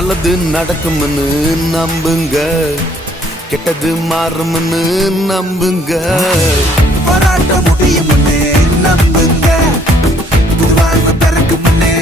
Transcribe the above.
நல்லது நடக்கும்னு நம்புங்க, கெட்டது மாறும்னு நம்புங்க. போராட்ட முடியும்னு நம்புங்க, புது வாழ்வு பிறக்கும்னு